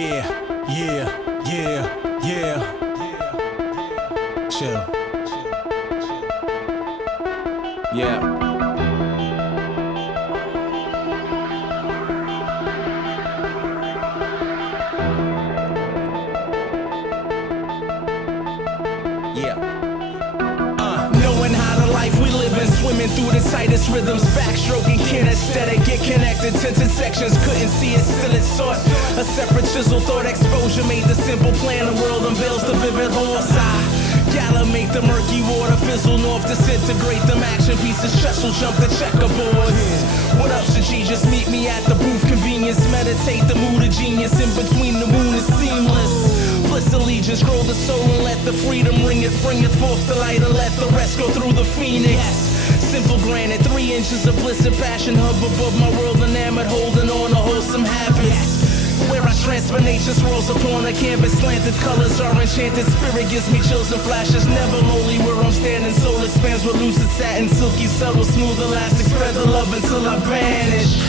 Yeah, yeah, yeah, yeah. Chill. Yeah. Knowing how the life we live in, swimming through the tightest rhythms, backstroking kinesthetic, get connected, tinted sections, couldn't see it, still it sought a separate chisel, thought exposure made the simple plan, the world unveils the vivid horse. Gala make the murky water fizzle north, disintegrate them action pieces, trestle jump the checkerboards. What up, Shaji? Just meet me at the booth, convenience, meditate the mood of genius, in between the moon is seamless. Bliss allegiance, grow the soul and let the freedom ringeth, bringeth forth the light and let the rest go through the phoenix. Simple granite, 3 inches of bliss and passion, hover above my world enamored, holding on to wholesome habits. Where I transfer nature swirls upon a canvas, slanted colors are enchanted, spirit gives me chills and flashes, never lonely where I'm standing, soul expands with lucid satin, silky, subtle, smooth, elastic, spread the love until I vanish.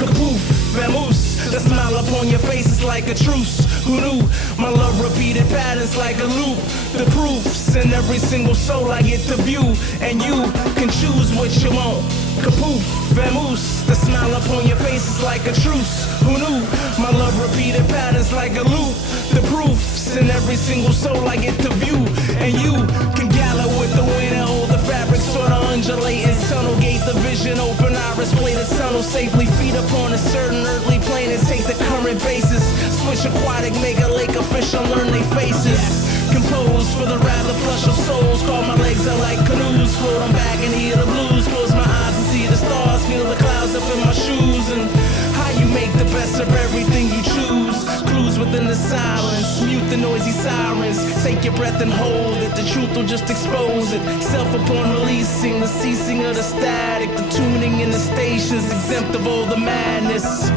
Kapoof, vamoose, the smile upon your face is like a truce. Who knew? My love repeated patterns like a loop. The proofs in every single soul I get to view, and you can choose what you want. Kapoof, vamoose, the smile upon your face is like a truce. Who knew? My love repeated patterns like a loop. The proofs in every single soul I get to view, and you can gallop with the wind and hold the fabric sort of undulating. Tunnel gate the vision, open iris, play the tunnel safely. Feet upon a certain earthly plane and take the current basis. Switch aquatic, make a lake of fish, unlearn they faces. Compose for the rather plush of souls. Call my legs out like canoes, float on back and hear the blues. Close my eyes and see the stars, feel the clouds up in my shoes. And how you make the best of everything you choose. Clues within the silence, mute the noisy sirens. Take your breath and hold it, the truth will just expose it. Self upon releasing, the ceasing of the static, the tuning in the stations, exempt of all the madness.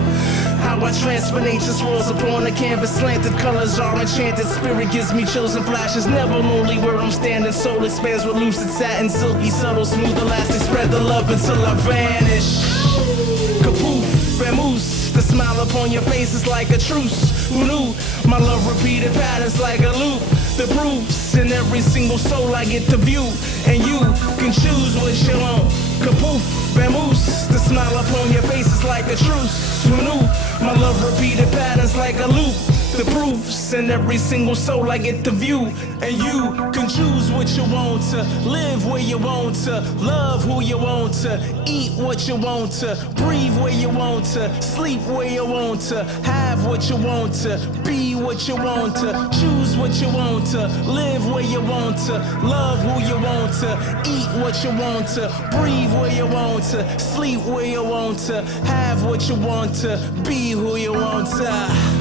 How I transfer nature swirls upon the canvas, slanted colors are enchanted, spirit gives me chills and flashes, never lonely where I'm standing, soul expands with lucid satin, silky, subtle, smooth, elastic, spread the love until I vanish. Kapoof, vamoose, the smile upon your face is like a truce. Who knew? My love repeated patterns like a loop. The proofs in every single soul I get to view, and you can choose what you want. Kapoof, vamoose, the smile upon your face is like a truce. Who knew? My love repeated patterns like a loop. The proofs in every single soul I get to view, and you can choose what you want to, live where you want to, love who you want to, eat what you want to, breathe where you want to, sleep where you want to, have what you want to, be what you want to, choose what you want to, live where you want to, love who you want to, eat what you want to, breathe where you want to, sleep where you want to, have what you want to, be who you want to.